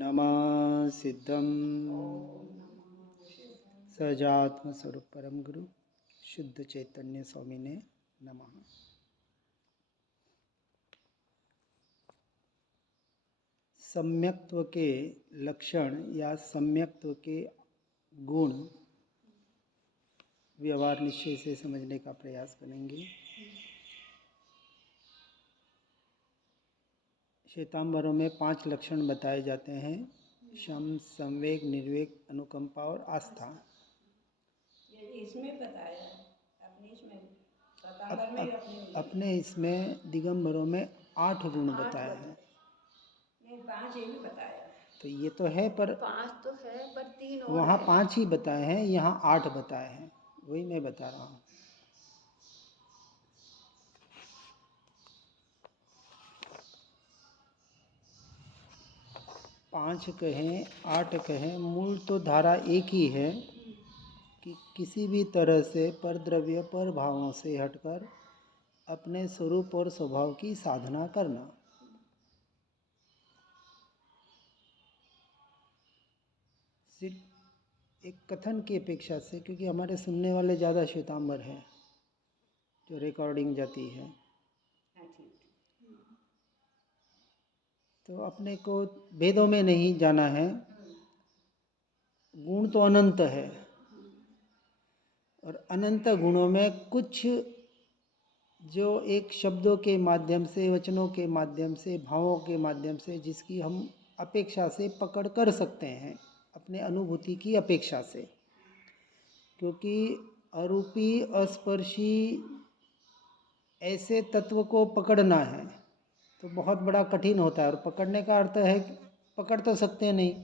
नमः सिद्धं सजात्म स्वरूप परम गुरु शुद्ध चैतन्य स्वामी ने नमः। सम्यक्त्व के लक्षण या सम्यक्त्व के गुण व्यवहार निश्चय से समझने का प्रयास करेंगे। श्वेतांबरों में 5 लक्षण बताए जाते हैं: शम, संवेग, निर्वेग, अनुकंपा और आस्था। इसमें बताया अपने इसमें दिगंबरों में 8 गुण बताए हैं। नहीं, 5 ये भी बताया। तो ये तो है, पर 5 तो है, पर 3 और वहाँ है। 5 ही बताए हैं, यहाँ 8 बताए हैं। वही मैं बता रहा हूँ। पाँच कहें 8 कहें, मूल तो धारा एक ही है कि किसी भी तरह से परद्रव्य पर भावों से हटकर अपने स्वरूप और स्वभाव की साधना करना। सिर्फ एक कथन की अपेक्षा से, क्योंकि हमारे सुनने वाले ज़्यादा श्वेतांबर हैं जो रिकॉर्डिंग जाती है, तो अपने को भेदों में नहीं जाना है। गुण तो अनंत है और अनंत गुणों में कुछ जो एक शब्दों के माध्यम से, वचनों के माध्यम से, भावों के माध्यम से जिसकी हम अपेक्षा से पकड़ कर सकते हैं अपने अनुभूति की अपेक्षा से, क्योंकि अरूपी अस्पर्शी ऐसे तत्व को पकड़ना है तो बहुत बड़ा कठिन होता है, और पकड़ने का अर्थ है पकड़ तो सकते नहीं।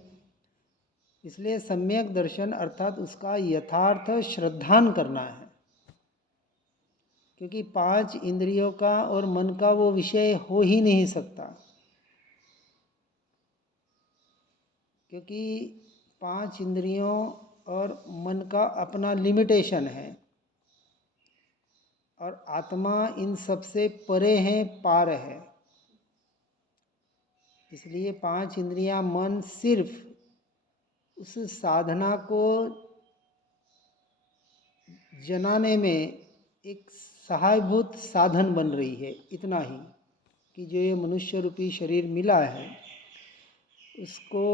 इसलिए सम्यक दर्शन अर्थात उसका यथार्थ श्रद्धान करना है, क्योंकि 5 इंद्रियों का और मन का वो विषय हो ही नहीं सकता, क्योंकि 5 इंद्रियों और मन का अपना लिमिटेशन है और आत्मा इन सबसे परे है, पार है। इसलिए 5 इंद्रियां, मन सिर्फ उस साधना को जनाने में एक सहायभूत साधन बन रही है। इतना ही कि जो ये मनुष्य रूपी शरीर मिला है उसको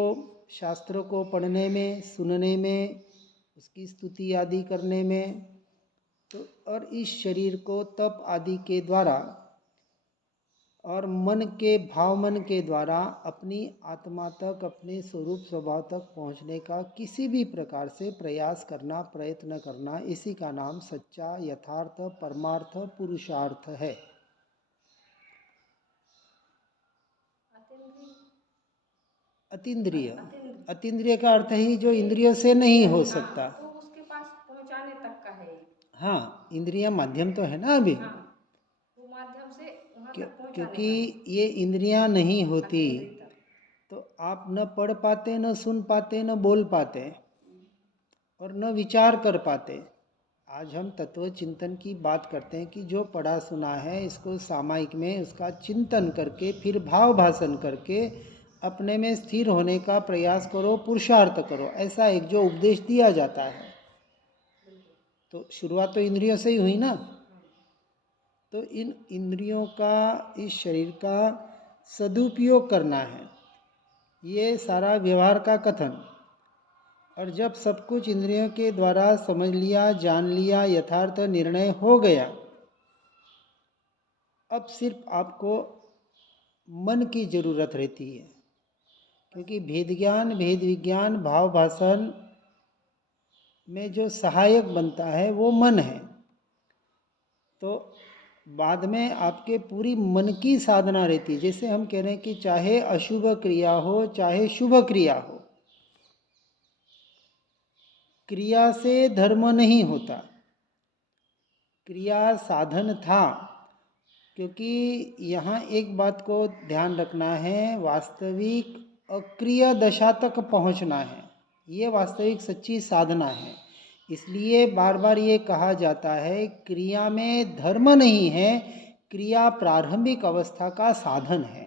शास्त्रों को पढ़ने में, सुनने में, उसकी स्तुति आदि करने में, तो और इस शरीर को तप आदि के द्वारा और मन के भाव मन के द्वारा अपनी आत्मा तक, अपने स्वरूप स्वभाव तक पहुँचने का किसी भी प्रकार से प्रयास करना, प्रयत्न करना, इसी का नाम सच्चा यथार्थ परमार्थ पुरुषार्थ है। अतीन्द्रिय, अतीन्द्रिय का अर्थ ही जो इंद्रियों से नहीं हो सकता। तो उसके पास पहुंचाने तक का है। हाँ, इंद्रिया माध्यम तो है ना अभी। वो माध्यम से वहां तक पहुंचाने क्योंकि ये इंद्रियां नहीं होती तो आप न पढ़ पाते, न सुन पाते, न बोल पाते और न विचार कर पाते। आज हम तत्व चिंतन की बात करते हैं कि जो पढ़ा सुना है इसको सामायिक में उसका चिंतन करके फिर भाव भाषण करके अपने में स्थिर होने का प्रयास करो, पुरुषार्थ करो, ऐसा एक जो उपदेश दिया जाता है। तो शुरुआत तो इंद्रियों से ही हुई ना। तो इन इंद्रियों का, इस शरीर का सदुपयोग करना है, ये सारा व्यवहार का कथन। और जब सब कुछ इंद्रियों के द्वारा समझ लिया, जान लिया, यथार्थ निर्णय हो गया, अब सिर्फ आपको मन की जरूरत रहती है, क्योंकि भेद ज्ञान, भेद विज्ञान, भाव भाषण में जो सहायक बनता है वो मन है। तो बाद में आपके पूरी मन की साधना रहती है। जैसे हम कह रहे हैं कि चाहे अशुभ क्रिया हो, चाहे शुभ क्रिया हो, क्रिया से धर्म नहीं होता, क्रिया साधन था। क्योंकि यहाँ एक बात को ध्यान रखना है, वास्तविक अक्रिय दशा तक पहुँचना है, ये वास्तविक सच्ची साधना है। इसलिए बार बार ये कहा जाता है क्रिया में धर्म नहीं है, क्रिया प्रारंभिक अवस्था का साधन है।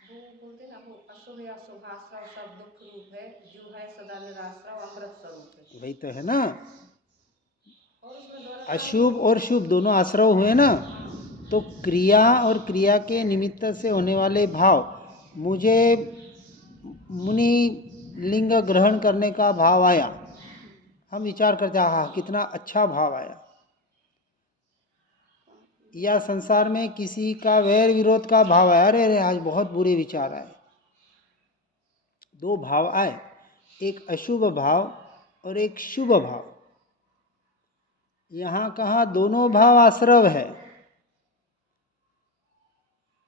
वो बोलते ना, वो अशुभ या शुभाश्रव सब दुख रूप है, जो है सदा निराश्रव अमृत स्वरूप है। वही तो है ना, और उसमें दोनों अशुभ और शुभ दोनों आश्रव हुए ना। तो क्रिया और क्रिया के निमित्त से होने वाले भाव, मुझे मुनि लिंग ग्रहण करने का भाव आया, हम विचार करते हैं हाँ कितना अच्छा भाव आया। या संसार में किसी का वैर विरोध का भाव आया, अरे अरे आज बहुत बुरे विचार आए। दो भाव आए, एक अशुभ भाव और एक शुभ भाव। यहाँ कहाँ दोनों भाव आश्रव है,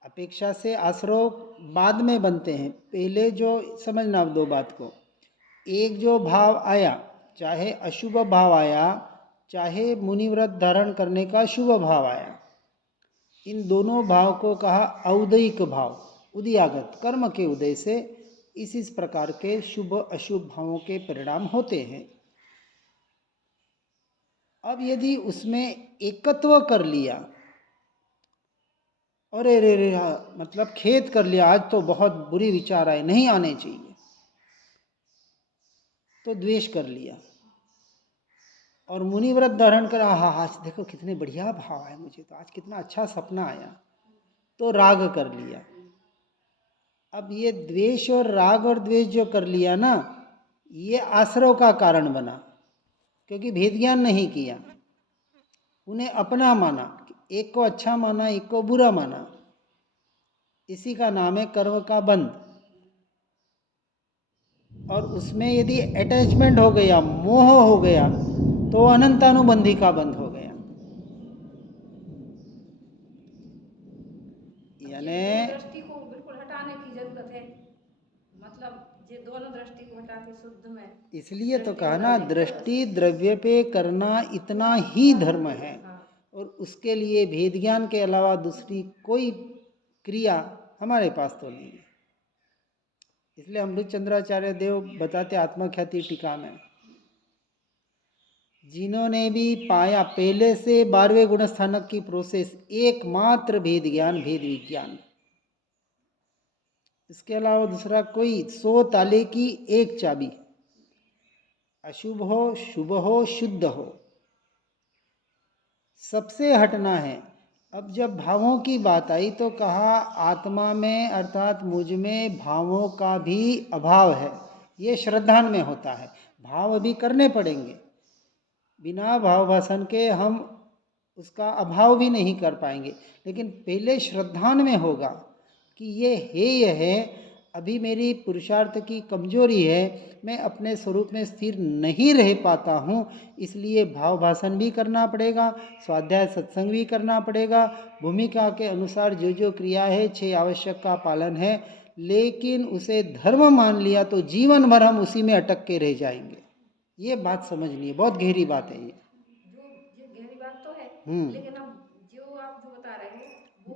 अपेक्षा से आश्रव बाद में बनते हैं। पहले जो समझना दो बात को, एक जो भाव आया, चाहे अशुभ भाव आया चाहे मुनिव्रत धारण करने का शुभ भाव आया, इन दोनों भाव को कहा औदयिक भाव, उदयागत कर्म के उदय से इस प्रकार के शुभ अशुभ भावों के परिणाम होते हैं। अब यदि उसमें एकत्व कर लिया, अरे रे रे मतलब खेद कर लिया, आज तो बहुत बुरी विचार आए, नहीं आने चाहिए, तो द्वेष कर लिया। और मुनिव्रत धारण कर, हाँ आज देखो कितने बढ़िया भाव आए, मुझे तो आज कितना अच्छा सपना आया, तो राग कर लिया। अब ये द्वेष और राग और द्वेष जो कर लिया ना, ये आश्रव का कारण बना, क्योंकि भेद ज्ञान नहीं किया, उन्हें अपना माना, एक को अच्छा माना एक को बुरा माना। इसी का नाम है कर्म का बंध। और उसमें यदि अटैचमेंट हो गया, मोह हो गया, तो अनंतानुबंधी का बंध हो गया। यानी ये दोनों दृष्टि को बिल्कुल हटाने की जरूरत है, मतलब ये दोनों दृष्टि को हटा के शुद्ध में इसलिए तो दृष्टि कहा ना, बदलने की दृष्टि द्रव्य पे करना इतना ही धर्म है। हाँ। और उसके लिए भेद ज्ञान के अलावा दूसरी कोई क्रिया हमारे पास तो नहीं है। इसलिए अमृत चंद्राचार्य देव बताते आत्मख्याति टीका में, जिन्होंने भी पाया पहले से 12वें गुण स्थानक की प्रोसेस, एकमात्र भेद ज्ञान, भेद विज्ञान, इसके अलावा दूसरा कोई 100 ताले की एक चाबी, अशुभ हो शुभ हो शुद्ध हो, सबसे हटना है। अब जब भावों की बात आई तो कहा आत्मा में अर्थात मुझ में भावों का भी अभाव है। ये श्रद्धान में होता है, भाव अभी करने पड़ेंगे, बिना भाव भाषण के हम उसका अभाव भी नहीं कर पाएंगे। लेकिन पहले श्रद्धान में होगा कि ये हेय है, अभी मेरी पुरुषार्थ की कमजोरी है, मैं अपने स्वरूप में स्थिर नहीं रह पाता हूँ, इसलिए भाव भाषण भी करना पड़ेगा, स्वाध्याय सत्संग भी करना पड़ेगा, भूमिका के अनुसार जो जो क्रिया है 6 आवश्यक का पालन है। लेकिन उसे धर्म मान लिया तो जीवन भर हम उसी में अटक के रह जाएंगे। ये बात समझनी है, बहुत गहरी बात है ये। ये गहरी बात तो है, हम्म। लेकिन अब जो आप जो बता रहे हैं वो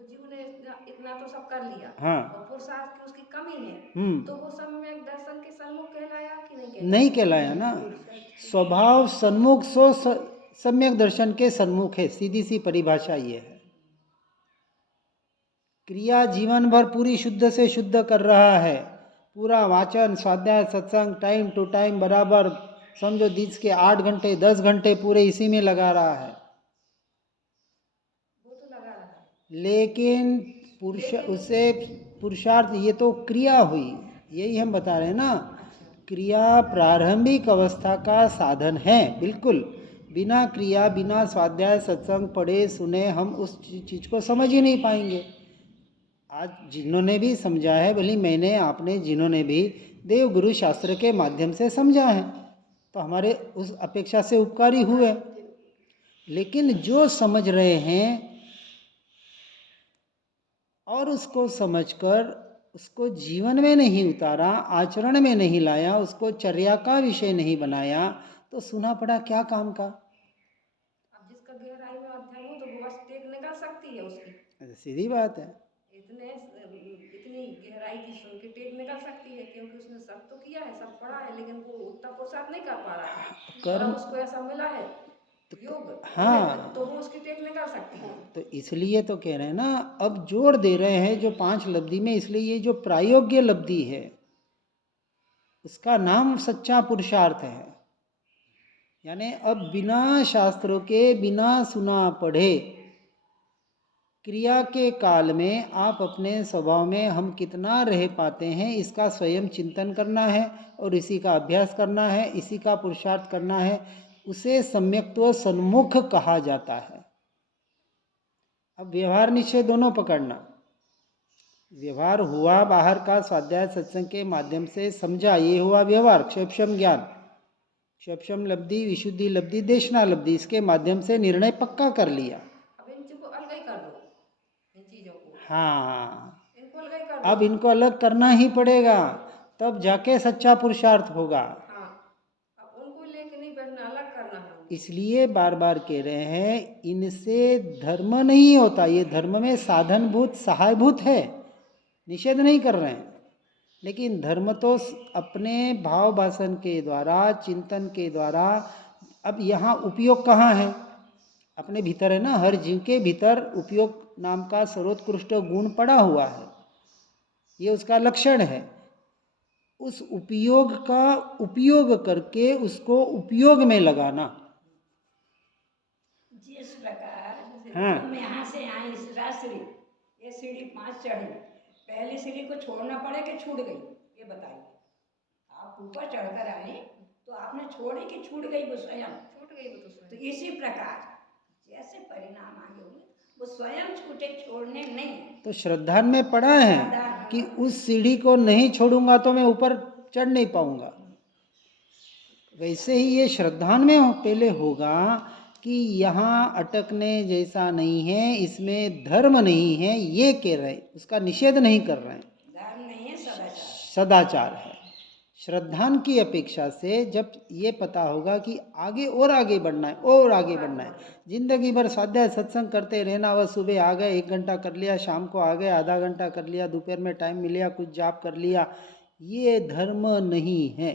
जीव ने इतना तो सब कर लिया, हाँ। और पुरुषार्थ की उसकी कमी है, तो हम्म। वो सम्यक दर्शन के सन्मुख कहलाया कि नहीं कहलाया? नहीं कहलाया ना, स्वभाव सन्मुख सो सम्यक दर्शन के सन्मुख है, सीधी सी परिभाषा ये है। क्रिया जीवन भर पूरी शुद्ध से शुद्ध कर रहा है, पूरा वाचन स्वाध्याय सत्संग टाइम टू टाइम बराबर, समझो दिन के 8 घंटे 10 घंटे पूरे इसी में लगा रहा है, वो तो लगा रहा है, लेकिन उसे पुरुषार्थ, ये तो क्रिया हुई, यही हम बता रहे हैं ना। क्रिया प्रारंभिक अवस्था का साधन है, बिल्कुल। बिना क्रिया बिना स्वाध्याय सत्संग पढ़े सुने हम उस चीज़ को समझ ही नहीं पाएंगे। आज जिन्होंने भी समझा है, भले मैंने आपने जिन्होंने भी देव गुरु शास्त्र के माध्यम से समझा है, तो हमारे उस अपेक्षा से उपकारी हुए। लेकिन जो समझ रहे हैं और उसको समझकर उसको जीवन में नहीं उतारा, आचरण में नहीं लाया, उसको चर्या का विषय नहीं बनाया, तो सुना पड़ा क्या काम का। अब जिसका गहराई में अध्ययन हो तो वो बस टेक निकल सकती है उसकी, सीधी बात है। इतनी गहराई की सुन के टेक निकल सकती है, क्योंकि उसने सब तो किया है, सब पढ़ा है, लेकिन वो उतना पुरुषार्थ नहीं कर पा रहा है, और कर्म अब उसको ऐसा मिला है योग हाँ, तो वो उसकी टेक निकाल सकती है। तो इसलिए तो कह रहे हैं ना, अब जोड़ दे रहे हैं जो 5 लब्धि में, इसलिए ये जो प्रायोग्य लब्धि है उसका नाम सच्चा पुरुषार्थ है। यानी अब बिना शास्त्रों के, बिना सुना पढ़े, क्रिया के काल में आप अपने स्वभाव में हम कितना रह पाते हैं इसका स्वयं चिंतन करना है और इसी का अभ्यास करना है, इसी का पुरुषार्थ करना है। उसे सम्यक्त्व सन्मुख कहा जाता है। अब व्यवहार निश्चय दोनों पकड़ना। व्यवहार हुआ बाहर का, स्वाध्याय सत्संग के माध्यम से समझा, ये हुआ व्यवहार, क्षोभम ज्ञान, क्षोभम लब्धि, विशुद्धि लब्धि, देशना लब्धि, इसके माध्यम से निर्णय पक्का कर लिया। अब इन चीजों को अलग ही कर दो, इन चीजों को हाँ, इनको अलग ही कर अब दो। इनको अलग करना ही पड़ेगा, तब जाके सच्चा पुरुषार्थ होगा। हाँ, अब उनको लेके नहीं बैठना, अलग करना है। इसलिए बार बार कह रहे हैं, इनसे धर्म नहीं होता। ये धर्म में साधनभूत, सहायभूत है, निषेध नहीं कर रहे हैं, लेकिन धर्म तो अपने भाव भाषण के द्वारा, चिंतन के द्वारा। अब यहाँ उपयोग कहाँ है? अपने भीतर है ना, हर जीव के भीतर उपयोग नाम का सर्वोत्कृष्ट गुण पड़ा हुआ है, ये उसका लक्षण है। उस उपयोग का उपयोग करके उसको उपयोग में लगाना। जिस प्रकार हाँ, तुम यहाँ से आई इस रात्रि, ये सीढ़ी 5 चढ़ी, पहली सीढ़ी को छोड़ना पड़े कि छूट गई, ये बताइए। आप ऊपर चढ़कर आए तो आपने छोड़ी कि छूट गई वो स्वयं? छूट गई वो तो तो स्वयं। इसी प्रकार जैसे परिणाम आगे होंगे वो स्वयं छूटे, छोड़ने नहीं है। तो श्रद्धा में पढ़ा है कि उस सीढ़ी को नहीं छोड़ूंगा तो मैं ऊपर चढ़ नहीं पाऊंगा। वैसे ही ये श्रद्धा में पहले होगा कि यहाँ अटकने जैसा नहीं है, इसमें धर्म नहीं है, ये कह रहे हैं, उसका निषेध नहीं कर रहे हैं। धर्म नहीं है, सदाचार, सदाचार है। श्रद्धान की अपेक्षा से जब ये पता होगा कि आगे और आगे बढ़ना है, और आगे बढ़ना है, जिंदगी भर स्वाध्याय सत्संग करते रहना, वह सुबह आ गए 1 घंटा कर लिया, शाम को आ गए आधा घंटा कर लिया, दोपहर में टाइम मिला कुछ जाप कर लिया, ये धर्म नहीं है।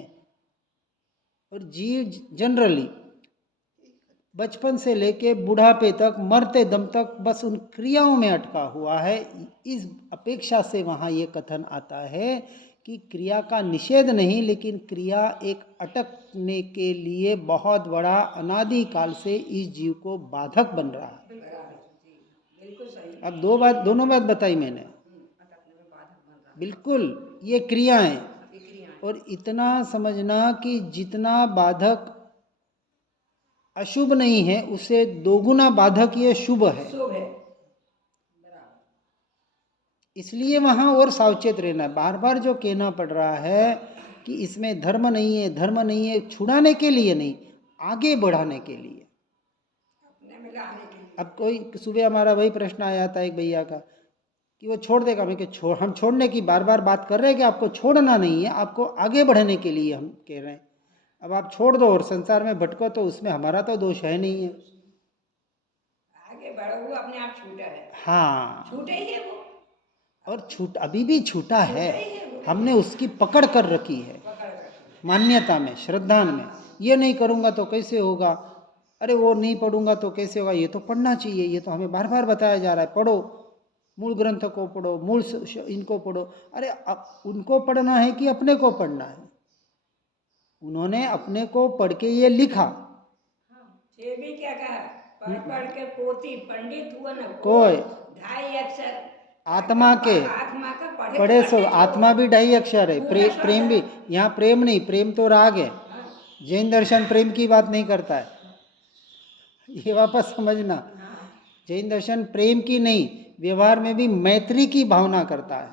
और जीव जनरली बचपन से लेके बुढ़ापे तक, मरते दम तक बस उन क्रियाओं में अटका हुआ है। इस अपेक्षा से वहाँ ये कथन आता है कि क्रिया का निषेध नहीं, लेकिन क्रिया एक अटकने के लिए बहुत बड़ा अनादिकाल से इस जीव को बाधक बन रहा है। बिल्कुल सही। अब दोनों बात बताई मैंने। अटकने में बाधक बन रहा है। बिल्कुल, ये क्रियाएं, ये क्रियाएं। और इतना समझना कि जितना बाधक अशुभ नहीं है, उससे दोगुना बाधक ये शुभ है। शुभ है। इसलिए वहाँ और सावचेत रहना। बार बार जो कहना पड़ रहा है कि इसमें धर्म नहीं है, धर्म नहीं है, छुड़ाने के लिए नहीं, आगे बढ़ाने के लिए। अपने में लाने के लिए। अब कोई सुबह हमारा वही प्रश्न आया था एक भैया का कि वो छोड़ देगा। मैं कि हम छोड़ने की बार बार बात कर रहे हैं कि आपको छोड़ना नहीं है, आपको आगे बढ़ने के लिए हम कह रहे हैं। अब आप छोड़ दो और संसार में भटको तो उसमें हमारा तो दोष है नहीं है। आगे बढ़ो, वो अपने आप छूटा है। हाँ, छूटे ही है वो, और छूट अभी भी छूटा है, छूटे ही है वो। हमने उसकी पकड़ कर रखी है, पकड़ कर। मान्यता में, श्रद्धा में। ये नहीं करूँगा तो कैसे होगा, अरे वो नहीं पढ़ूंगा तो कैसे होगा, ये तो पढ़ना चाहिए, ये तो हमें बार बार बताया जा रहा है, पढ़ो, मूल ग्रंथ को पढ़ो, मूल इनको पढ़ो। अरे उनको पढ़ना है कि अपने को पढ़ना है? उन्होंने अपने को पढ़ के ये लिखा। ये भी क्या कहा, पढ़ पढ़ के पोती पंडित हुआ न कोई 2.5 अक्षर आत्मा के आत्मा का पढ़े सो, आत्मा भी 2.5 अक्षर है, प्रेम भी। यहाँ प्रेम नहीं, प्रेम तो राग है। जैन दर्शन प्रेम की बात नहीं करता है, ये वापस समझना। जैन दर्शन प्रेम की नहीं, व्यवहार में भी मैत्री की भावना करता है,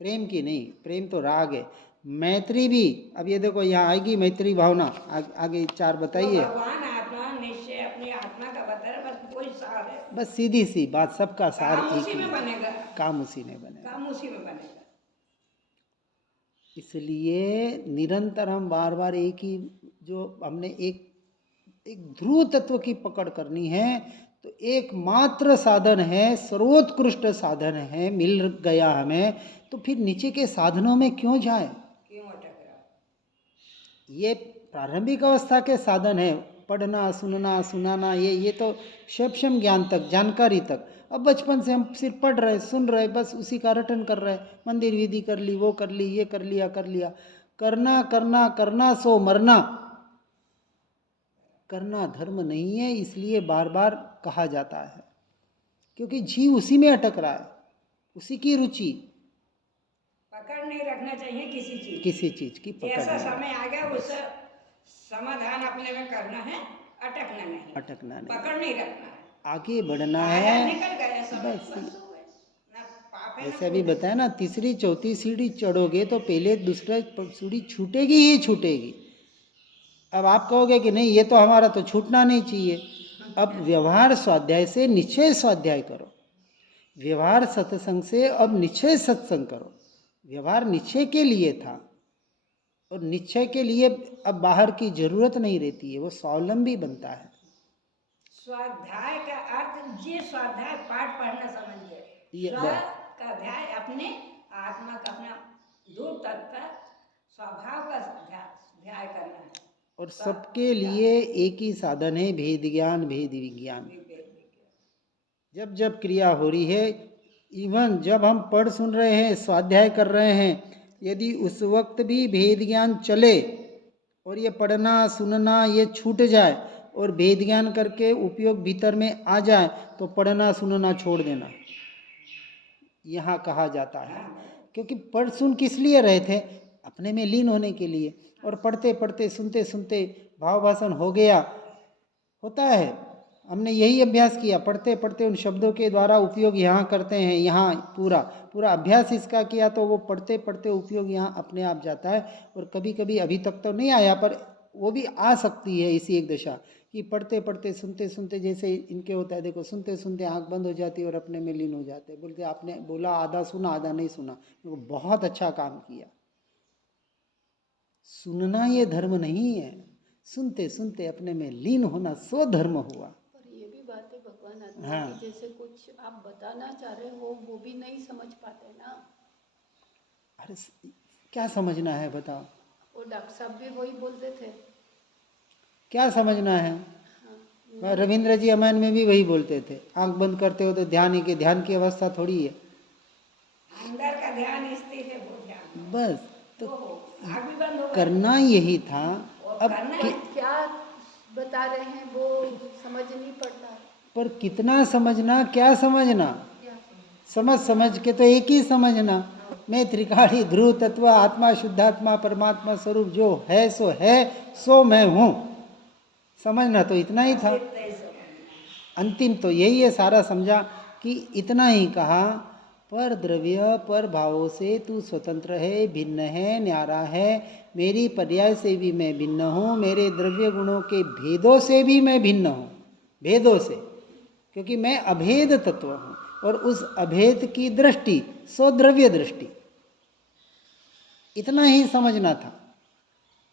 प्रेम की नहीं। प्रेम तो राग है, मैत्री भी। अब ये देखो यहाँ आएगी मैत्री भावना, आगे 4 बताइए। भगवान आत्मा निश्चय अपनी आत्मा का बता रहा, बस कोई सार है, बस सीधी सी बात, सबका सार काम एक उसी ही में है, बनेगा, काम उसी ने बनेगा। काम उसी में बनेगा। इसलिए निरंतर हम बार बार एक ही, जो हमने एक ध्रुव तत्व की पकड़ करनी है, तो एकमात्र साधन है, सर्वोत्कृष्ट साधन है, मिल गया हमें, तो फिर नीचे के साधनों में क्यों जाए? क्यों अटक रहा? ये प्रारंभिक अवस्था के साधन है, पढ़ना सुनना सुनाना ये तो शब्द ज्ञान तक, जानकारी तक। अब बचपन से हम सिर्फ पढ़ रहे सुन रहे, बस उसी का रटन कर रहे। मंदिर विधि कर ली, वो कर ली, ये कर लिया कर लिया। करना करना करना सो मरना, करना धर्म नहीं है, इसलिए बार बार कहा जाता है, क्योंकि जीव उसी में अटक रहा है, उसी की रुचि। पकड़ नहीं रखना चाहिए किसी चीज की पकड़ जैसा नहीं, समय आ गया उससे समाधान अपने में करना है, अटकना नहीं, पकड़ नहीं रखना है, आगे बढ़ना आया है। निकल गया समय, बस बस हो गए। ना पाप है ना ऐसे अभी पुण्य। बताया ना, तीसरी चौथी सीढ़ी चढ़ोगे तो पहले दूसरा सीढ़ी छूटेगी ही छूटेगी। अब आप कहोगे कि नहीं ये तो हमारा तो छूटना नहीं चाहिए। अब व्यवहार स्वाध्याय से निश्चय स्वाध्याय करो, व्यवहार सत्संग से अब निश्चय सत्संग करो। व्यवहार निश्चय के लिए था, और निश्चय के लिए अब बाहर की जरूरत नहीं रहती है, वो स्वावलंबी बनता है। स्वाध्याय का अर्थ जे स्वाध्याय पाठ पढ़ना समझिए, ये स्व बस। का अध्याय अपने आत्मा का, अपना दूर तक का स्वभाव का अध्याय करना है। और सबके लिए एक ही साधन है, भेद ज्ञान भेद विज्ञान। जब जब क्रिया हो रही है, इवन जब हम पढ़ सुन रहे हैं, स्वाध्याय कर रहे हैं, यदि उस वक्त भी भेद ज्ञान चले और ये पढ़ना सुनना ये छूट जाए और भेद ज्ञान करके उपयोग भीतर में आ जाए, तो पढ़ना सुनना छोड़ देना, यहाँ कहा जाता है। क्योंकि पढ़ सुन किस लिए रहे थे? अपने में लीन होने के लिए। और पढ़ते पढ़ते सुनते सुनते भाव भाषण हो गया, होता है, हमने यही अभ्यास किया, पढ़ते पढ़ते उन शब्दों के द्वारा उपयोग यहाँ करते हैं, यहाँ पूरा पूरा अभ्यास इसका किया, तो वो पढ़ते पढ़ते उपयोग यहाँ अपने आप जाता है। और कभी कभी अभी तक तो नहीं आया, पर वो भी आ सकती है इसी एक दशा कि पढ़ते पढ़ते सुनते सुनते, जैसे इनके होता है, देखो सुनते सुनते आंख बंद हो जाती है और अपने में लीन हो जाते हैं। बोलते आपने बोला आधा सुना आधा नहीं सुना, वो बहुत अच्छा काम किया। सुनना ये धर्म नहीं है, सुनते सुनते अपने में लीन होना सो धर्म हुआ। पर ये भी बात है भगवान आत्मा हाँ। की, जैसे कुछ आप बताना चाह रहे हो वो भी नहीं समझ पाते ना। अरे क्या समझना है बताओ? वो डॉक्टर साहब भी वही बोलते थे। क्या समझना है? हाँ, रविंद्र जी अमन में भी वही बोलते थे, आंख बंद करते हो तो ध्यान की अवस्था थोड़ी है, अंदर का ध्यान स्थिर है, वो ध्यान बस। तो आँख भी बंद हो गई। करना यही था। अब क्या बता रहे हैं वो समझ नहीं पड़ता। पर कितना समझना, क्या समझना? समझ के तो एक ही समझना, मैं त्रिकाली ध्रुव तत्व आत्मा शुद्धात्मा परमात्मा स्वरूप जो है सो मैं हूँ। समझना तो इतना ही था। अंतिम तो यही है, सारा समझा कि इतना ही कहा, पर द्रव्य पर भावों से तू स्वतंत्र है, भिन्न है, न्यारा है। मेरी पर्याय से भी मैं भिन्न हूँ, मेरे द्रव्य गुणों के भेदों से भी मैं भिन्न हूँ, भेदों से, क्योंकि मैं अभेद तत्व हूँ। और उस अभेद की दृष्टि सो द्रव्य दृष्टि, इतना ही समझना था।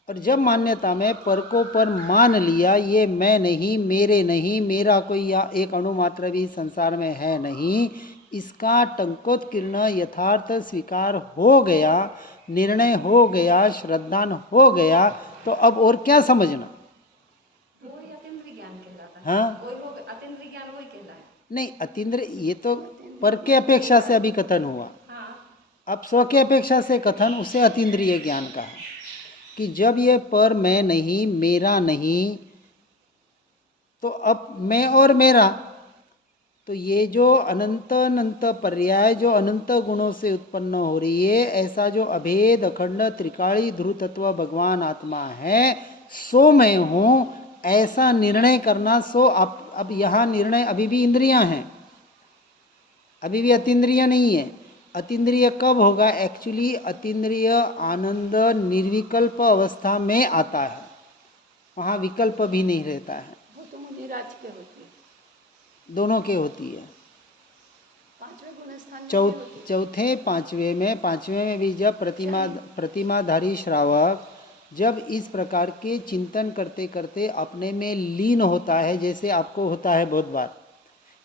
और जब मान्यता में पर को पर मान लिया, ये मैं नहीं, मेरे नहीं, मेरा कोई या एक अणु मात्र भी संसार में है नहीं, इसका टंकोत्कीर्ण यथार्थ स्वीकार हो गया, निर्णय हो गया, श्रद्धान हो गया, तो अब और क्या समझना? वही अतीन्द्रिय ज्ञान कहलाता है। हाँ वही वो अतीन्द्रिय ज्ञान वही कहलाता है। नहीं, अतीन्द्रिय ये तो पर के अपेक्षा से अभी कथन हुआ। हाँ, अब स्व के अपेक्षा से कथन, उसे अतीन्द्रिय ज्ञान का है कि जब ये पर मैं नहीं, मेरा नहीं, तो अब मैं और मेरा, तो ये जो अनंत पर्याय जो अनंत गुणों से उत्पन्न हो रही है, ऐसा जो अभेद अखंड त्रिकाली ध्रुव तत्व भगवान आत्मा है, सो मैं हूँ, ऐसा निर्णय करना। सो अब यहाँ निर्णय अभी भी इंद्रियां हैं, अभी भी अतीन्द्रिय नहीं है। अतीन्द्रिय कब होगा? एक्चुअली अतीन्द्रिय आनंद निर्विकल्प अवस्था में आता है, वहाँ विकल्प भी नहीं रहता है। वो तो मुनिराज के होती है, दोनों के होती है। पांचवें गुणस्थान में भी होती है। चौथे पांचवें में भी जब प्रतिमाधारी श्रावक जब इस प्रकार के चिंतन करते करते अपने में लीन होता है, जैसे आपको होता है बहुत बार,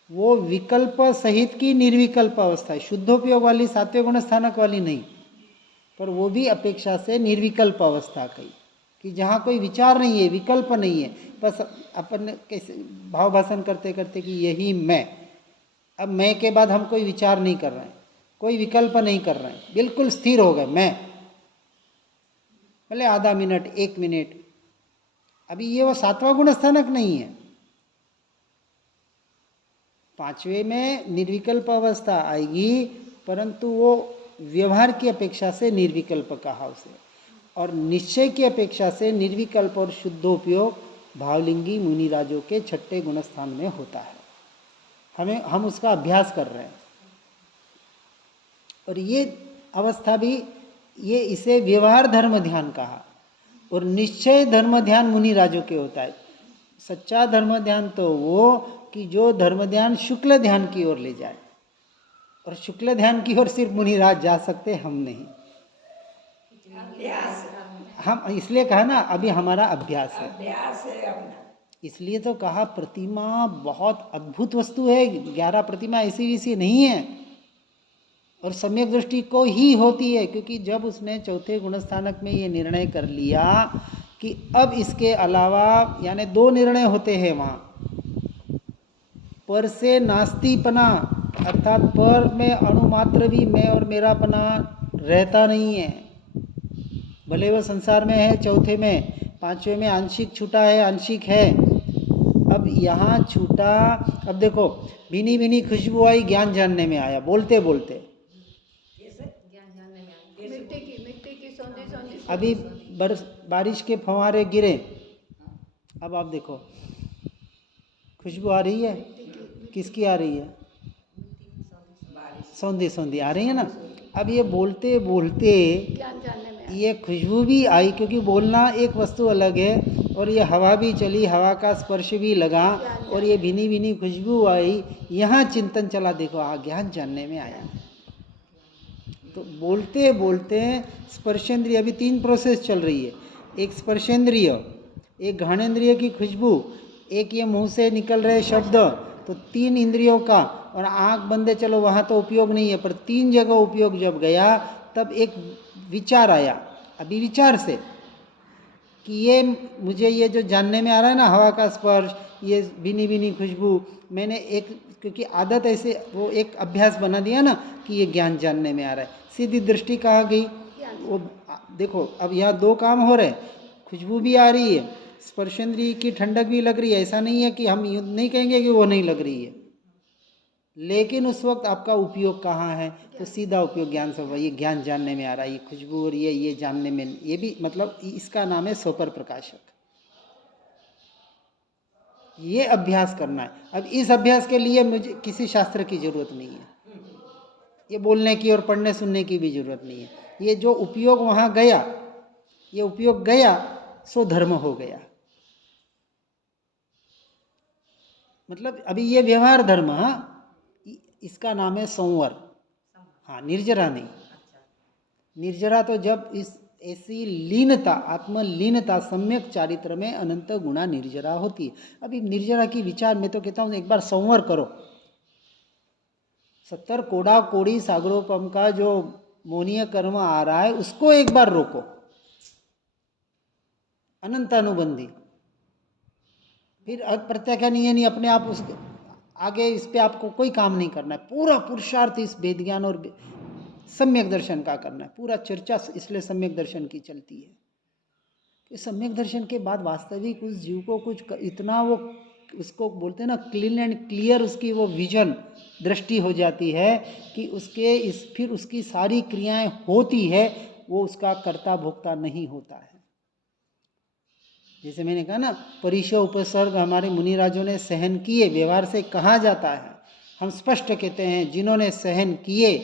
वो विकल्प सहित की निर्विकल्प अवस्था है, शुद्धोपयोग वाली सात्विक गुण स्थानक वाली नहीं, पर वो भी अपेक्षा से निर्विकल्प अवस्था कही। कि जहाँ कोई विचार नहीं है, विकल्प नहीं है, बस अपन कैसे भाव भाषण करते करते कि यही मैं। अब मैं के बाद हम कोई विचार नहीं कर रहे हैं, कोई विकल्प नहीं कर रहे हैं, बिल्कुल स्थिर हो गए मैं। भले आधा मिनट, 1 मिनट, अभी ये वो 7वां गुण स्थानक नहीं है। 5वें में निर्विकल्प अवस्था आएगी, परंतु वो व्यवहार की अपेक्षा से निर्विकल्प कहा उसे, और निश्चय की अपेक्षा से निर्विकल्प और शुद्धोपयोग भावलिंगी मुनिराजों के 6ठे गुण स्थान में होता है। हम उसका अभ्यास कर रहे हैं, और ये अवस्था भी, ये इसे व्यवहार धर्म ध्यान कहा, और निश्चय धर्म ध्यान मुनिराजों के होता है। सच्चा धर्म ध्यान तो वो कि जो धर्म ध्यान शुक्ल ध्यान की ओर ले जाए, और शुक्ल ध्यान की ओर सिर्फ मुनिराज जा सकते, हम नहीं। अभ्यास हम इसलिए कहा ना, अभी हमारा अभ्यास है, अभ्यास है अपना। इसलिए तो कहा प्रतिमा बहुत अद्भुत वस्तु है। 11 प्रतिमा ऐसी वैसी नहीं है, और सम्यक दृष्टि को ही होती है, क्योंकि जब उसने 4थे गुणस्थानक में ये निर्णय कर लिया कि अब इसके अलावा, यानी 2 निर्णय होते हैं वहाँ, पर से नास्तीपना, अर्थात पर में अणुमात्र भी मैं और मेरापना रहता नहीं है। भले वो संसार में है 4थे में, 5वें में आंशिक छूटा है, आंशिक है। अब यहाँ छूटा, अब देखो भीनी भीनी खुशबू आई, ज्ञान जानने में आया, बोलते बोलते। मिट्टी की सौंधी सौंधी अभी बारिश के फव्वारे गिरे, अब आप देखो खुशबू आ रही है, किसकी आ रही है? सौंधी सौंधी आ रही है ना। अब ये बोलते बोलते ज्ञान जानने में ये खुशबू भी आई, क्योंकि बोलना एक वस्तु अलग है, और ये हवा भी चली, हवा का स्पर्श भी लगा, और ये भीनी भीनी खुशबू आई, यहाँ चिंतन चला, देखो ज्ञान जानने में आया। तो बोलते बोलते स्पर्शेंद्रिय, अभी 3 प्रोसेस चल रही है, एक स्पर्शेंद्रिय, एक घ्राणेंद्रिय की खुशबू, एक ये मुंह से निकल रहे शब्द, तो 3 इंद्रियों का, और आंख बंदे चलो वहाँ तो उपयोग नहीं है, पर 3 जगह उपयोग जब गया, तब एक विचार आया, अभी विचार से, कि ये मुझे ये जो जानने में आ रहा है ना, हवा का स्पर्श, ये भीनी भीनी खुशबू, मैंने एक, क्योंकि आदत ऐसे, वो एक अभ्यास बना दिया ना कि ये ज्ञान जानने में आ रहा है, सीधी दृष्टि कहाँ गई? वो देखो, अब यहाँ 2 काम हो रहे, खुशबू भी आ रही है, स्पर्शेंद्रिय की ठंडक भी लग रही है। ऐसा नहीं है कि हम यूँ नहीं कहेंगे कि वो नहीं लग रही है, लेकिन उस वक्त आपका उपयोग कहाँ है? तो सीधा उपयोग ज्ञान से हुआ, ये ज्ञान जानने में आ रहा है, ये खुशबू और ये जानने में, ये भी मतलब इसका नाम है सोपर प्रकाशक। ये अभ्यास करना है। अब इस अभ्यास के लिए मुझे किसी शास्त्र की जरूरत नहीं है, ये बोलने की और पढ़ने सुनने की भी जरूरत नहीं है। ये जो उपयोग वहाँ गया, ये उपयोग गया, सो धर्म हो गया। मतलब अभी ये व्यवहार धर्म, इसका नाम है संवर। हाँ, निर्जरा नहीं। निर्जरा तो जब इस ऐसी लीनता, आत्मलीनता, सम्यक चारित्र में अनंत गुणा निर्जरा होती है। अभी निर्जरा की विचार में तो कहता हूँ एक बार संवर करो। 70 कोड़ा कोड़ी सागरोपम का जो मोनीय कर्म आ रहा है, उसको एक बार रोको, अनंत अनुबंधी। फिर प्रत्याख्यान ये नहीं, अपने आप उस आगे इस पे आपको कोई काम नहीं करना है, पूरा पुरुषार्थ इस वेद ज्ञान और सम्यक दर्शन का करना है। पूरा चर्चा इसलिए सम्यक दर्शन की चलती है कि सम्यक दर्शन के बाद वास्तविक उस जीव को कुछ इतना, वो उसको बोलते हैं ना क्लीन एंड क्लियर, उसकी वो विजन दृष्टि हो जाती है कि उसके फिर उसकी सारी क्रियाएं होती है, वो उसका कर्ता भोक्ता नहीं होता है। जैसे मैंने कहा ना, परिशय उपसर्ग हमारे मुनिराजों ने सहन किए, व्यवहार से कहा जाता है, हम स्पष्ट कहते हैं जिन्होंने सहन किए,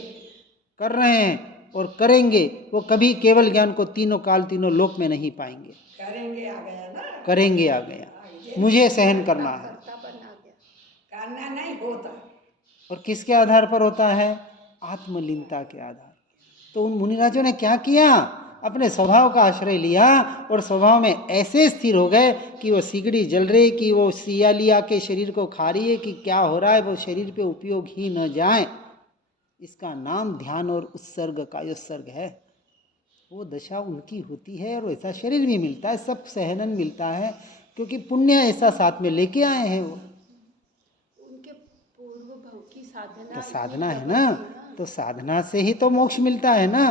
कर रहे हैं और करेंगे, वो कभी केवल ज्ञान को तीनों काल तीनों लोक में नहीं पाएंगे। करेंगे आ गया ना, करेंगे आ गया, मुझे सहन करना है, करना नहीं होता। और किसके आधार पर होता है? आत्मलीनता के आधार। तो उन मुनिराजों ने क्या किया? अपने स्वभाव का आश्रय लिया और स्वभाव में ऐसे स्थिर हो गए कि वो सिगड़ी जल रही, कि वो सियालिया के शरीर को खा रही है, कि क्या हो रहा है, वो शरीर पे उपयोग ही न जाए। इसका नाम ध्यान और उत्सर्ग का उत्सर्ग है। वो दशा उनकी होती है और वैसा शरीर भी मिलता है, सब सहनन मिलता है, क्योंकि पुण्य ऐसा साथ में लेके आए हैं वो। उनके पूर्व भव की साधना तो इतनी साधना है प्रबल ना, थी तो साधना से ही तो मोक्ष मिलता है ना।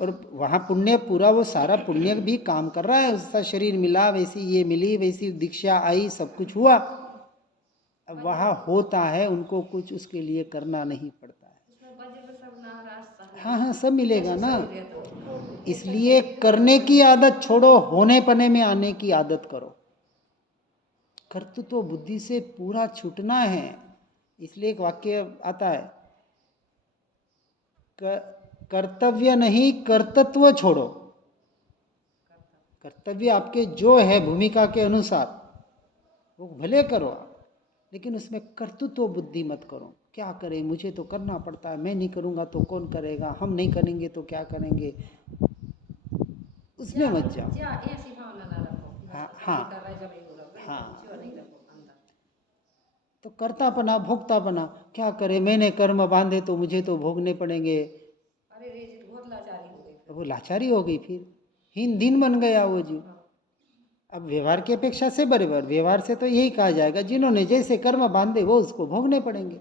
और वहाँ पुण्य पूरा, वो सारा पुण्य भी काम कर रहा है, उसका शरीर मिला, वैसी ये मिली, वैसी दीक्षा आई, सब कुछ हुआ। अब वहाँ होता है, उनको कुछ उसके लिए करना नहीं पड़ता है। उसमें वज्र सब नाराज हाँ हाँ, सब मिलेगा ना। और इसलिए करने की आदत छोड़ो, होने पने में आने की आदत करो। कर्तृत्व बुद्धि से पूरा छूटना है। इसलिए एक वाक्य आता है, कर्तव्य नहीं कर्तृत्व छोड़ो। कर्तव्य आपके जो है भूमिका के अनुसार वो भले करो आप, लेकिन उसमें कर्तृत्व बुद्धि मत करो। क्या करें, मुझे तो करना पड़ता है, मैं नहीं करूँगा तो कौन करेगा, हम नहीं करेंगे तो क्या करेंगे, उसमें मत जाओ। ऐसी भावना ना रखो। हाँ हाँ हाँ, नहीं रखो अंदर। तो कर्तापना भोक्तापना, क्या करे, मैंने कर्म बांधे तो मुझे तो भोगने पड़ेंगे, अरे रे जी, बहुत लाचारी हो गई। वो लाचारी हो गई, फिर हीन दिन बन गया वो जीव। अब व्यवहार की अपेक्षा से बराबर, व्यवहार से तो यही कहा जाएगा, जिन्होंने जैसे कर्म बांधे वो उसको भोगने पड़ेंगे।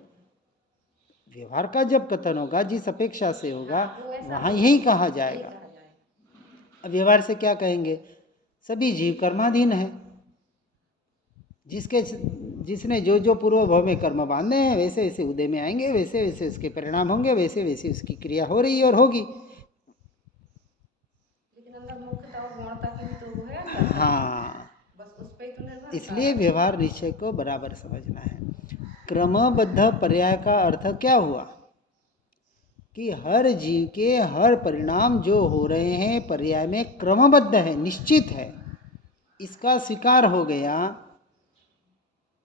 व्यवहार का जब कथन होगा, जिस अपेक्षा से होगा, वहाँ यही कहा जाएगा। अब व्यवहार से क्या कहेंगे, सभी जीव कर्माधीन है। जिसने जो जो पूर्व भव में कर्म बांधे हैं, वैसे वैसे उदय में आएंगे, वैसे वैसे उसके परिणाम होंगे, वैसे वैसे उसकी क्रिया हो रही है और होगी। लेकिन अंदर मुख्यता और गुणता की भी तो वो है अंदर। हाँ, बस उस पे ही तो निर्भर। इसलिए व्यवहार निश्चय को बराबर समझना है। क्रमबद्ध पर्याय का अर्थ क्या हुआ कि हर जीव के हर परिणाम जो हो रहे हैं पर्याय में क्रमबद्ध है, निश्चित है। इसका स्वीकार हो गया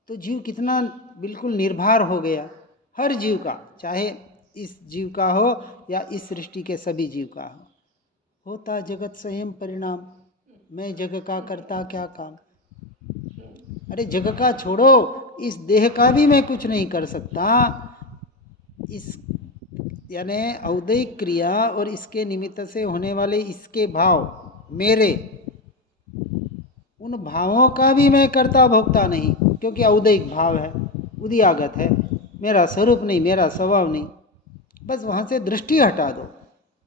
तो जीव कितना बिल्कुल निर्भर हो गया। हर जीव का, चाहे इस जीव का हो या इस सृष्टि के सभी जीव का हो, होता जगत स्वयं परिणाम, मैं जग का करता क्या काम। अरे जग का छोड़ो, इस देह का भी मैं कुछ नहीं कर सकता। इस यानी औदैहिक क्रिया और इसके निमित्त से होने वाले इसके भाव, मेरे उन भावों का भी मैं करता भोगता नहीं, क्योंकि औदैहिक भाव है, उदियागत है, मेरा स्वरूप नहीं, मेरा स्वभाव नहीं। बस वहाँ से दृष्टि हटा दो,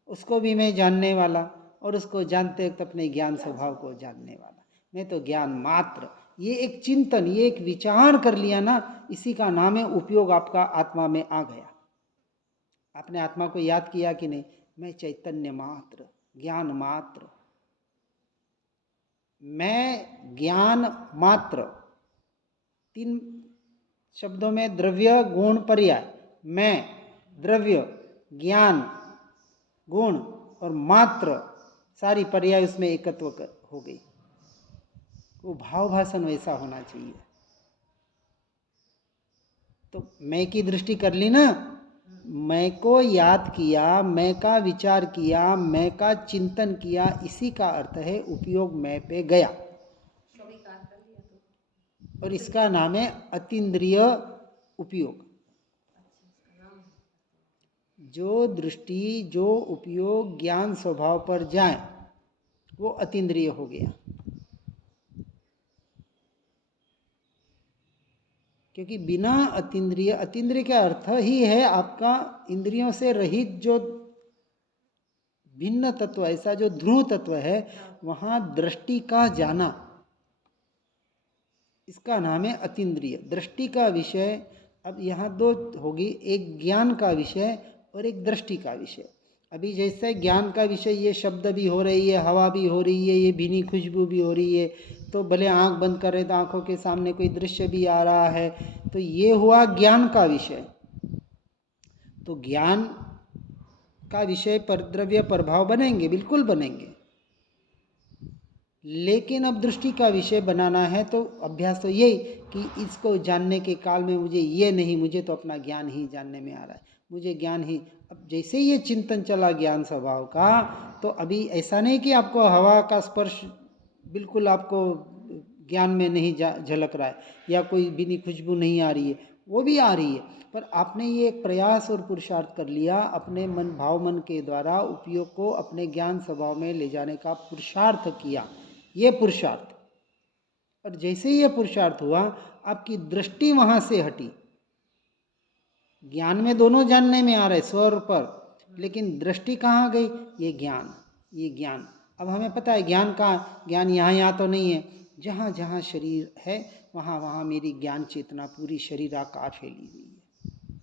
उसको भी मैं जानने वाला, और उसको जानते वक्त अपने ज्ञान स्वभाव को जानने वाला, मैं तो ज्ञान मात्र। ये एक चिंतन, ये एक विचार कर लिया ना, इसी का नाम है उपयोग आपका आत्मा में आ गया। आपने आत्मा को याद किया कि नहीं, मैं चैतन्य मात्र, ज्ञान मात्र, मैं ज्ञान मात्र। तीन शब्दों में द्रव्य गुण पर्याय, मैं द्रव्य ज्ञान गुण और मात्र, सारी पर्याय उसमें एकत्व हो गई। वो भाव भाषण वैसा होना चाहिए। तो मैं की दृष्टि कर ली ना, मैं को याद किया, मैं का विचार किया, मैं का चिंतन किया, इसी का अर्थ है उपयोग मैं पे गया। स्वीकार कर लिया तो। और इसका नाम है अतीन्द्रिय उपयोग। जो दृष्टि, जो उपयोग ज्ञान स्वभाव पर जाए, वो अतीन्द्रिय हो गया। क्योंकि बिना अतीन्द्रिय, अतीन्द्रिय का अर्थ ही है आपका इंद्रियों से रहित जो भिन्न तत्व, ऐसा जो ध्रुव तत्व है, वहाँ दृष्टि का जाना, इसका नाम है अतीन्द्रिय। दृष्टि का विषय अब यहाँ दो होगी, एक ज्ञान का विषय और एक दृष्टि का विषय। अभी जैसे ज्ञान का विषय ये शब्द भी हो रही है, हवा भी हो रही है, ये भीनी खुशबू भी हो रही है, तो भले आंख बंद करें तो आंखों के सामने कोई दृश्य भी आ रहा है, तो ये हुआ ज्ञान का विषय। तो ज्ञान का विषय पर द्रव्य प्रभाव बनेंगे, बिल्कुल बनेंगे। लेकिन अब दृष्टि का विषय बनाना है तो अभ्यास तो यही कि इसको जानने के काल में मुझे ये नहीं, मुझे तो अपना ज्ञान ही जानने में आ रहा है, मुझे ज्ञान ही। अब जैसे ये चिंतन चला ज्ञान स्वभाव का, तो अभी ऐसा नहीं कि आपको हवा का स्पर्श बिल्कुल आपको ज्ञान में नहीं झलक रहा है, या कोई भीनी खुशबू नहीं आ रही है, वो भी आ रही है, पर आपने ये एक प्रयास और पुरुषार्थ कर लिया, अपने मन भाव मन के द्वारा उपयोग को अपने ज्ञान स्वभाव में ले जाने का पुरुषार्थ किया, ये पुरुषार्थ। और जैसे ही ये पुरुषार्थ हुआ, आपकी दृष्टि वहाँ से हटी। ज्ञान में दोनों जानने में आ रहे स्व और पर, लेकिन दृष्टि कहाँ गई? ये ज्ञान, ये ज्ञान। अब हमें पता है ज्ञान का, ज्ञान यहाँ तो नहीं है, जहाँ जहाँ शरीर है वहाँ वहाँ मेरी ज्ञान चेतना पूरी शरीर आकार फैली हुई है।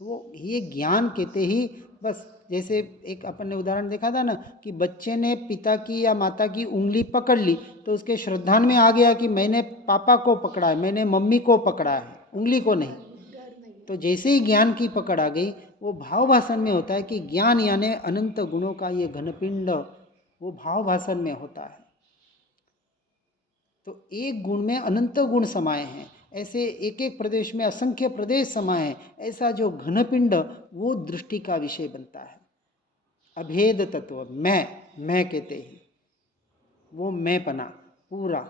तो ये ज्ञान कहते ही बस, जैसे एक अपन ने उदाहरण देखा था ना कि बच्चे ने पिता की या माता की उंगली पकड़ ली तो उसके श्रद्धान में आ गया कि मैंने पापा को पकड़ा है, मैंने मम्मी को पकड़ा है, उंगली को नहीं। डर नहीं। तो जैसे ही ज्ञान की पकड़ आ गई, वो भाव भाषण में होता है कि ज्ञान यानी अनंत गुणों का ये घनपिंड, वो भाव भाषण में होता है। तो एक गुण में अनंत गुण समाये हैं, ऐसे एक एक प्रदेश में असंख्य प्रदेश समाये हैं। ऐसा जो घनपिंड, वो दृष्टि का विषय बनता है। अभेद तत्व मैं कहते ही वो मैं पना पूरा,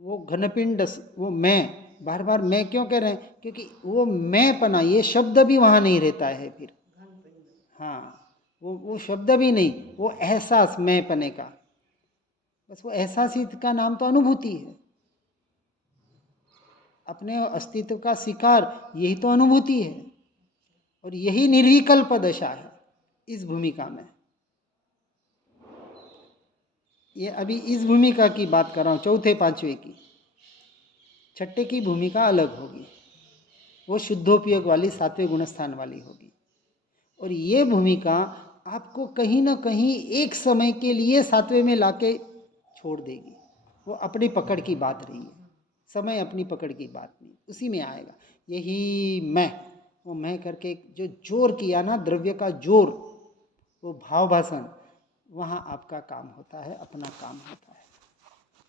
वो घनपिंड, वो मैं, बार बार मैं क्यों कह रहे हैं? क्योंकि वो मैं पना, ये शब्द भी वहाँ नहीं रहता है फिर। हाँ, वो शब्द भी नहीं, वो एहसास मैं पने का, बस वो एहसास ही का नाम तो अनुभूति है। अपने अस्तित्व का शिकार यही तो अनुभूति है, और यही निर्विकल्प दशा है इस भूमिका में। ये अभी इस भूमिका की बात कर रहा हूँ, चौथे पांचवे की। छठे की भूमिका अलग होगी, वो शुद्धोपयोग वाली सातवें गुणस्थान वाली होगी। और ये भूमिका आपको कहीं ना कहीं एक समय के लिए सातवें में लाके छोड़ देगी। वो अपनी पकड़ की बात रही है, समय अपनी पकड़ की बात नहीं, उसी में आएगा। यही मैं, वो मैं करके जो जोर किया ना, द्रव्य का जोर, वो भाव भाषण, वहाँ आपका काम होता है, अपना काम होता है।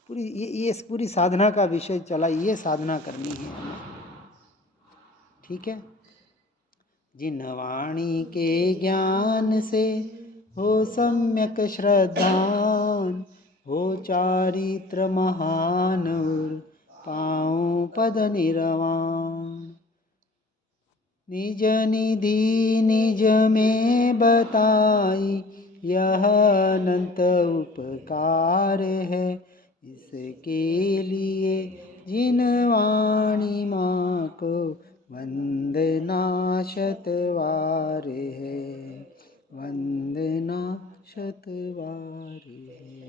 पूरी ये पूरी साधना का विषय चला, ये साधना करनी है हमें, ठीक है। जिन वाणी के ज्ञान से हो सम्यक श्रद्धान, हो चारित्र महान और पाऊं पद निर्वाण। निज निधि निज में बताई यह अनंत उपकार है, इसके लिए जिन वाणी माँ को वंदना शतवार है, वंदना शतवार है।